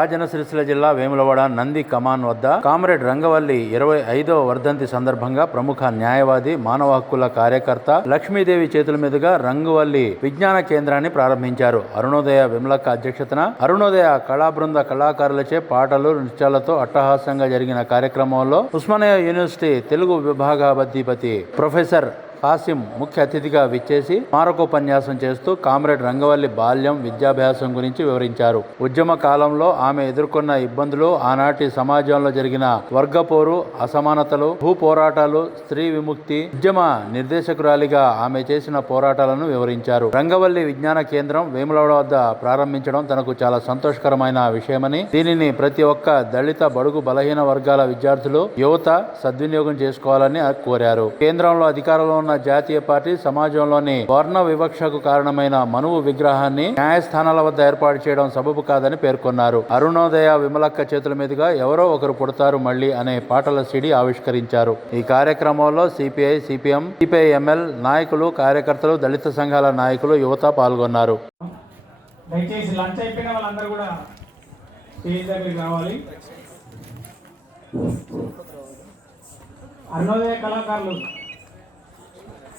రాజన సిరిసిల్ల జిల్లా వేములవాడ నంది కమాన్ వద్ద కామ్రేడ్ రంగవల్లి ఇరవై ఐదవ వర్ధంతి సందర్భంగా ప్రముఖ న్యాయవాది మానవ హక్కుల కార్యకర్త లక్ష్మీదేవి చేతుల మీదుగా రంగవల్లి విజ్ఞాన కేంద్రాన్ని ప్రారంభించారు. అరుణోదయ విమలక్క అధ్యక్షతన అరుణోదయ కళా బృంద కళాకారులచే పాటలు నృత్యాలతో అట్టహాసంగా జరిగిన కార్యక్రమంలో ఉస్మానియా యూనివర్సిటీ తెలుగు విభాగాధిపతి ప్రొఫెసర్ కాసిం ముఖ్య అతిథిగా విచ్చేసి మారకోపన్యాసం చేస్తూ కామ్రేడ్ రంగవల్లి బాల్యం విద్యాభ్యాసం గురించి వివరించారు. ఉద్యమ కాలంలో ఆమె ఎదుర్కొన్న ఇబ్బందులు ఆనాటి సమాజంలో జరిగిన వర్గపోరు అసమానతలు భూ పోరాటాలు స్త్రీ విముక్తి ఉద్యమ నిర్దేశకురాలిగా ఆమె చేసిన పోరాటాలను వివరించారు. రంగవల్లి విజ్ఞాన కేంద్రం వేములవాడ వద్ద ప్రారంభించడం తనకు చాలా సంతోషకరమైన విషయమని దీనిని ప్రతి ఒక్క దళిత బడుగు బలహీన వర్గాల విద్యార్థులు యువత సద్వినియోగం చేసుకోవాలని కోరారు. కేంద్రంలో అధికారంలో ఉన్న జాతీయ పార్టీ సమాజంలోని వర్ణ వివక్షకు కారణమైన మనువు విగ్రహాన్ని న్యాయస్థానాల వద్ద ఏర్పాటు చేయడం సబబు కాదని పేర్కొన్నారు. అరుణోదయ విమలక్క చేతుల మీదుగా ఎవరో ఒకరు పుడతారు మళ్ళీ అనే పాటల సిడి ఆవిష్కరించారు. ఈ కార్యక్రమంలో సిపిఐ సిపిఎం సిపిఐఎంఎల్ నాయకులు కార్యకర్తలు దళిత సంఘాల నాయకులు యువత పాల్గొన్నారు. దయచేసి లంచ్ అయిపోయిన వాళ్ళందరూ కూడా స్టేజ్ దగ్గరికి రావాలి. అరుణోదయ కళాకారులు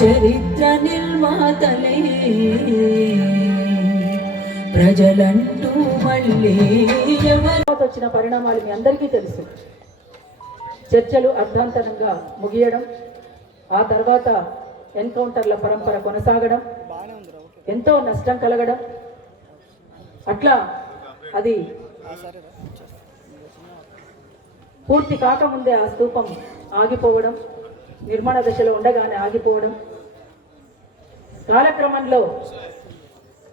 చరిత్ర నిర్మాతలే. ప్రజలంటూ మళ్ళీ వచ్చిన పరిణామాలు మీ అందరికీ తెలుసు. చర్చలు అర్ధాంతరంగా ముగియడం ఆ తర్వాత ఎన్కౌంటర్ల పరంపర కొనసాగడం ఎంతో నష్టం కలగడం. అట్లా అది పూర్తి కాకముందే ఆ స్తూపం ఆగిపోవడం. నిర్మాణ దశలో ఉండగానే ఆగిపోవడం. కాలక్రమంలో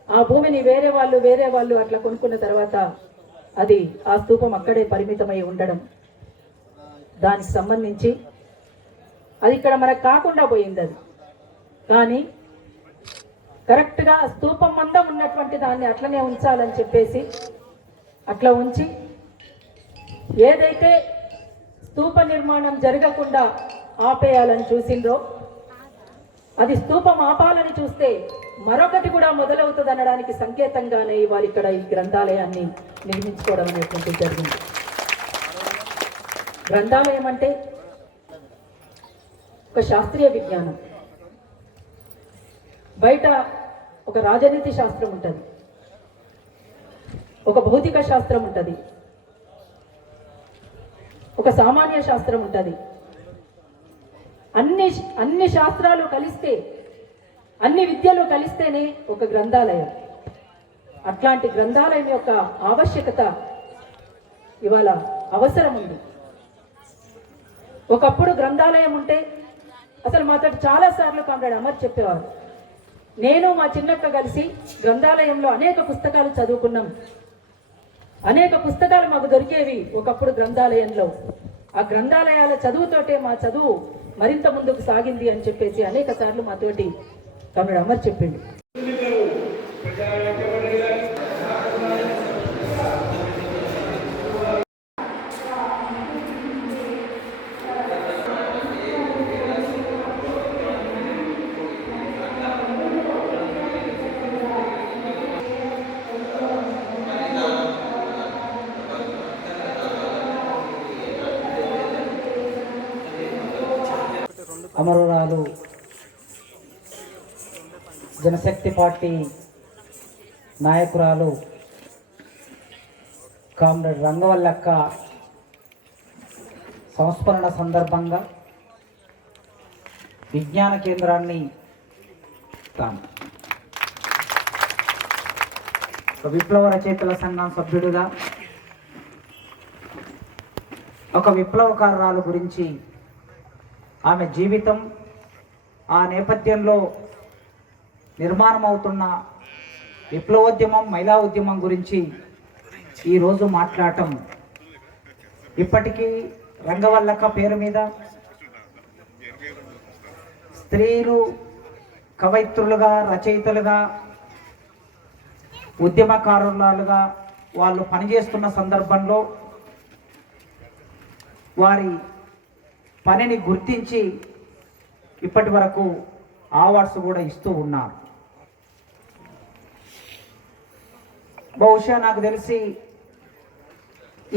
ఆ భూమిని వేరే వాళ్ళు వేరే వాళ్ళు అట్లా కొనుక్కున్న తర్వాత అది ఆ స్థూపం అక్కడే పరిమితమై ఉండడం దానికి సంబంధించి. అది ఇక్కడ మనకు కాకుండా పోయింది అది. కానీ కరెక్ట్గా స్థూపం స్తూపం మందం ఉన్నటువంటి దాన్ని అట్లనే ఉంచాలని చెప్పేసి అట్లా ఉంచి ఏదైతే స్థూప నిర్మాణం జరగకుండా ఆపేయాలని చూసిండ్రో? అది స్తూపం ఆపాలని చూస్తే మరొకటి కూడా మొదలవుతుంది అనడానికి సంకేతంగానే ఇవాళ ఇక్కడ ఈ గ్రంథాలయాన్ని నిర్మించుకోవడం అనేటువంటి జరిగింది. గ్రంథాలయం అంటే ఒక శాస్త్రీయ విజ్ఞానం. బయట ఒక రాజనీతి శాస్త్రం ఉంటుంది. ఒక భౌతిక శాస్త్రం ఉంటుంది. ఒక సామాన్య శాస్త్రం ఉంటుంది. అన్ని అన్ని శాస్త్రాలు కలిస్తే అన్ని విద్యలు కలిస్తేనే ఒక గ్రంథాలయం. అట్లాంటి గ్రంథాలయం యొక్క ఆవశ్యకత ఇవాళ అవసరం ఉంది ఒకప్పుడు గ్రంథాలయం ఉంటే అసలు మాతో చాలా సార్లు కామ్రేడ్ అమర్ చెప్పేవారు. నేను మా చిన్నక్క కలిసి గ్రంథాలయంలో అనేక పుస్తకాలు చదువుకున్నాం. అనేక పుస్తకాలు మాకు దొరికేవి ఒకప్పుడు గ్రంథాలయంలో. ఆ గ్రంథాలయాల చదువుతోటే మా చదువు మరింత ముందుకు సాగింది అని చెప్పేసి అనేక సార్లు మాతోటి కామ్రేడ్ అమర్ చెప్పిండు. జనశక్తి పార్టీ నాయకురాలు కామ్రేడ్ రంగవల్లక్క సంస్మరణ సందర్భంగా విజ్ఞాన కేంద్రాన్ని తాను ఒక విప్లవ రచయితల సంఘం సభ్యుడిగా ఒక విప్లవకారురాలు గురించి ఆమె జీవితం ఆ నేపథ్యంలో నిర్మాణం అవుతున్న విప్లవోద్యమం మహిళా ఉద్యమం గురించి ఈరోజు మాట్లాడటం. ఇప్పటికీ రంగవల్లక్క పేరు మీద స్త్రీలు కవయిత్రులుగా రచయితలుగా ఉద్యమకారులుగా వాళ్ళు పనిచేస్తున్న సందర్భంలో వారి పనిని గుర్తించి ఇప్పటి వరకు అవార్డ్స్ కూడా ఇస్తూ ఉన్నారు. బహుశా నాకు తెలిసి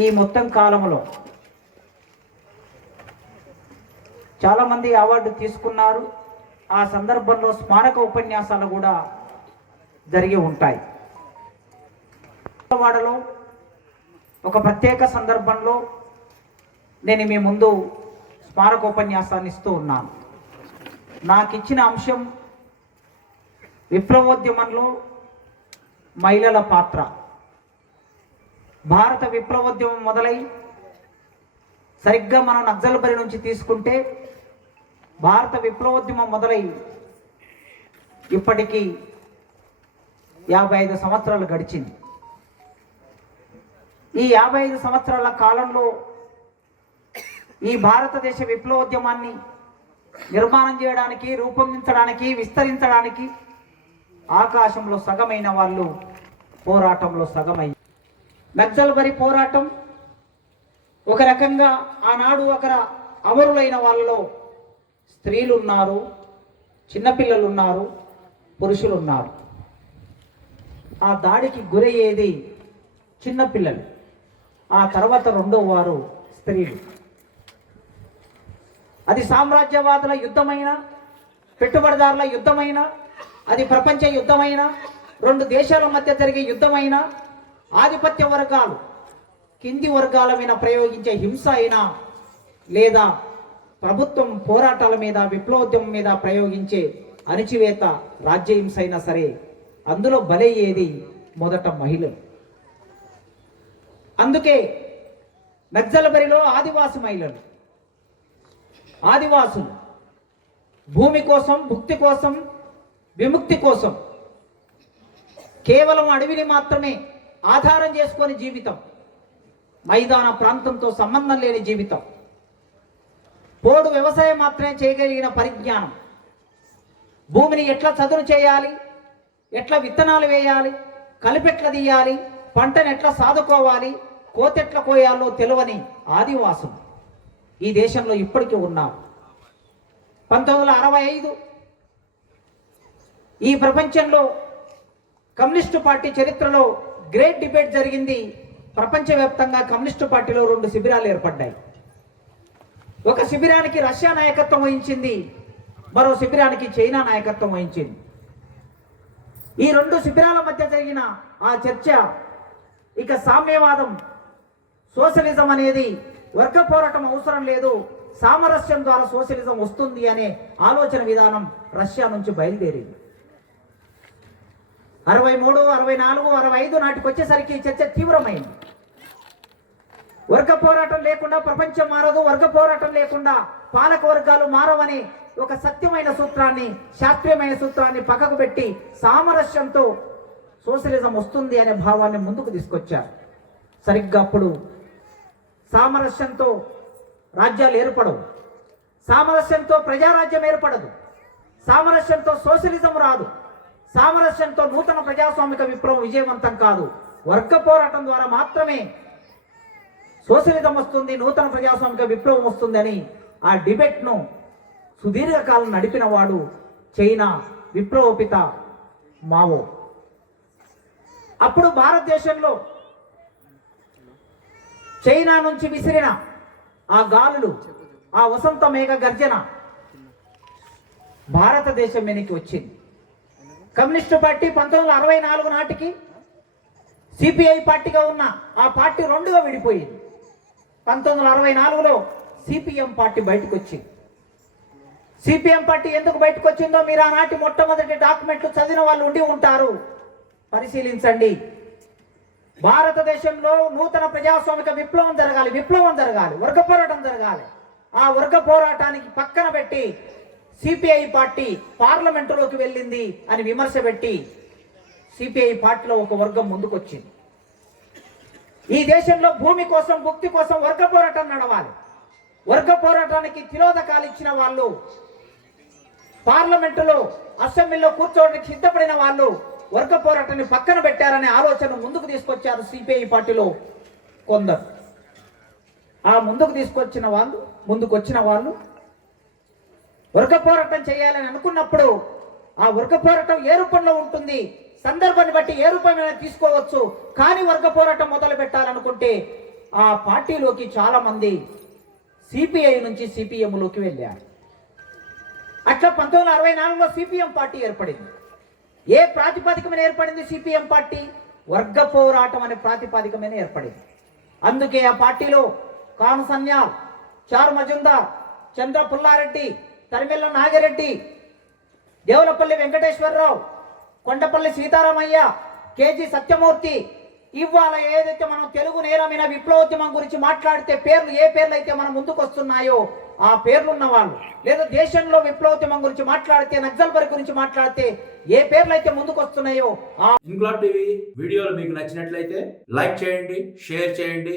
ఈ మొత్తం కాలంలో చాలామంది అవార్డు తీసుకున్నారు. ఆ సందర్భంలో స్మారక ఉపన్యాసాలు కూడా జరిగి ఉంటాయి. వాడలో ఒక ప్రత్యేక సందర్భంలో నేను మీ ముందు స్మారక ఉపన్యాసాన్ని ఇస్తూ ఉన్నాను. నాకు ఇచ్చిన అంశం విప్లవోద్యమంలో మహిళల పాత్ర. భారత విప్లవోద్యమం మొదలై సరిగ్గా మనం నక్సల్బరి నుంచి తీసుకుంటే భారత విప్లవోద్యమం మొదలై ఇప్పటికీ యాభై ఐదు సంవత్సరాలు గడిచింది. ఈ యాభై ఐదు సంవత్సరాల కాలంలో ఈ భారతదేశ విప్లవోద్యమాన్ని నిర్మాణం చేయడానికి రూపొందించడానికి విస్తరించడానికి ఆకాశంలో సగమైన వాళ్ళు పోరాటంలో సగమై నక్సల్బరి పోరాటం ఒక రకంగా ఆనాడు ఒకర అమరులైన వాళ్ళలో స్త్రీలు ఉన్నారు చిన్నపిల్లలు ఉన్నారు పురుషులు ఉన్నారు ఆ దాడికి గురయ్యేది చిన్నపిల్లలు. ఆ తర్వాత రెండో వారు స్త్రీలు. అది సామ్రాజ్యవాదుల యుద్ధమైన పెట్టుబడిదారుల యుద్ధమైన అది ప్రపంచ యుద్ధమైనా రెండు దేశాల మధ్య జరిగే యుద్ధమైనా ఆధిపత్య వర్గాలు కింది వర్గాల మీద ప్రయోగించే హింస అయినా లేదా ప్రభుత్వం పోరాటాల మీద విప్లవోద్యమం మీద ప్రయోగించే అణిచివేత రాజ్యహింస అయినా సరే అందులో బలయ్యేది మొదట మహిళలు అందుకే నక్సలబరిలో ఆదివాసి మహిళలు ఆదివాసులు భూమి కోసం భుక్తి కోసం విముక్తి కోసం. కేవలం అడవిని మాత్రమే ఆధారం చేసుకొని జీవితం. మైదాన ప్రాంతంతో సంబంధం లేని జీవితం. పోడు వ్యవసాయం మాత్రమే చేయగలిగిన పరిజ్ఞానం. భూమిని ఎట్లా చదును చేయాలి? ఎట్లా విత్తనాలు వేయాలి? కలిపెట్ల తీయాలి? పంటను ఎట్లా సాదుకోవాలి? కోతెట్ల కోయాలో తెలియని ఆదివాసం ఈ దేశంలో ఇప్పటికీ ఉన్నాం పంతొమ్మిది వందల అరవై ఐదు ఈ ప్రపంచంలో కమ్యూనిస్టు పార్టీ చరిత్రలో గ్రేట్ డిబేట్ జరిగింది. ప్రపంచవ్యాప్తంగా కమ్యూనిస్టు పార్టీలో రెండు శిబిరాలు ఏర్పడ్డాయి. ఒక శిబిరానికి రష్యా నాయకత్వం వహించింది. మరో శిబిరానికి చైనా నాయకత్వం వహించింది. ఈ రెండు శిబిరాల మధ్య జరిగిన ఆ చర్చ ఇక సామ్యవాదం సోషలిజం అనేది వర్గ పోరాటం అవసరం లేదు. సామరస్యం ద్వారా సోషలిజం వస్తుంది అనే ఆలోచన విధానం రష్యా నుంచి బయలుదేరింది. అరవై మూడు అరవై నాలుగు అరవై ఐదు నాటికి వచ్చేసరికి ఈ చర్చ తీవ్రమైంది. వర్గ పోరాటం లేకుండా ప్రపంచం మారదు వర్గ పోరాటం లేకుండా పాలక వర్గాలు మారవని ఒక సత్యమైన సూత్రాన్ని శాస్త్రీయమైన సూత్రాన్ని పక్కకు పెట్టి సామరస్యంతో సోషలిజం వస్తుంది అనే భావాన్ని ముందుకు తీసుకొచ్చారు. సరిగ్గా అప్పుడు సామరస్యంతో రాజ్యాలు ఏర్పడవు. సామరస్యంతో ప్రజారాజ్యం ఏర్పడదు. సామరస్యంతో సోషలిజం రాదు. సామరస్యంతో నూతన ప్రజాస్వామిక విప్లవం విజయవంతం కాదు. వర్గ పోరాటం ద్వారా మాత్రమే సోషలిజం వస్తుంది నూతన ప్రజాస్వామిక విప్లవం వస్తుందని ఆ డిబేట్ను సుదీర్ఘకాలం నడిపిన వాడు చైనా విప్లవోపిత మావో. అప్పుడు భారతదేశంలో చైనా నుంచి విసిరిన ఆ గాలులు ఆ వసంత మేఘ గర్జన భారతదేశం వెనక్కి వచ్చింది. కమ్యూనిస్టు పార్టీ పంతొమ్మిది వందల అరవై నాలుగు నాటికి సిపిఐ పార్టీగా ఉన్న ఆ పార్టీ రెండుగా విడిపోయింది. పంతొమ్మిది వందల అరవై నాలుగులో సిపిఎం పార్టీ బయటకు వచ్చింది సిపిఎం పార్టీ ఎందుకు బయటకు వచ్చిందో మీరు ఆనాటి మొట్టమొదటి డాక్యుమెంట్లు చదివిన వాళ్ళు ఉండి ఉంటారు. పరిశీలించండి. భారతదేశంలో నూతన ప్రజాస్వామిక విప్లవం జరగాలి విప్లవం జరగాలి వర్గ పోరాటం జరగాలి. ఆ వర్గ పోరాటానికి పక్కన పెట్టి సిపిఐ పార్టీ పార్లమెంటులోకి వెళ్ళింది అని విమర్శ పెట్టి సిపిఐ పార్టీలో ఒక వర్గం ముందుకొచ్చింది. ఈ దేశంలో భూమి కోసం భుక్తి కోసం వర్గ పోరాటం నడవాలి. వర్గ పోరాటానికి తిరోధకాలు ఇచ్చిన వాళ్ళు పార్లమెంటులో అసెంబ్లీలో కూర్చోవడానికి సిద్ధపడిన వాళ్ళు వర్గ పోరాటాన్ని పక్కన పెట్టారనే ఆలోచన ముందుకు తీసుకొచ్చారు సిపిఐ పార్టీలో కొందరు. ఆ ముందుకు తీసుకొచ్చిన వాళ్ళు ముందుకు వచ్చిన వాళ్ళు ఉరక పోరాటం చేయాలని అనుకున్నప్పుడు ఆ ఉరక పోరాటం ఏ రూపంలో ఉంటుంది? సందర్భాన్ని బట్టి ఏ రూపమైనా తీసుకోవచ్చు? కానీ వర్గ పోరాటం మొదలు పెట్టాలనుకుంటే ఆ పార్టీలోకి చాలామంది సిపిఐ నుంచి సిపిఎంలోకి వెళ్ళారు. అట్లా పంతొమ్మిది వందల అరవై నాలుగులో సిపిఎం పార్టీ ఏర్పడింది. ఏ ప్రాతిపదిక మీద ఏర్పడింది సిపిఎం పార్టీ? వర్గ పోరాటం అనే ప్రాతిపదిక మీద ఏర్పడింది. అందుకే ఆ పార్టీలో కాను సన్యాల్ చారు మజుందార్ చంద్ర పుల్లారెడ్డి తరిమెల్ల నాగిరెడ్డి దేవులపల్లి వెంకటేశ్వరరావు కొండపల్లి సీతారామయ్య కేజీ సత్యమూర్తి ఇవాళ ఏదైతే మనం తెలుగు నేరమైన విప్లవోద్యమం గురించి మాట్లాడితే పేర్లు ఏ పేర్లు అయితే మనం ముందుకు వస్తున్నాయో ఆ పేర్లున్న వాళ్ళు. లేదా దేశంలో విప్లవోద్యమం గురించి మాట్లాడితే నక్సల్బరి గురించి మాట్లాడితే ఏ పేర్లు అయితే ముందుకు వస్తున్నాయో ఆ ఇంగ్లాడ్ టీవీ వీడియోలు మీకు నచ్చినట్లయితే లైక్ చేయండి షేర్ చేయండి.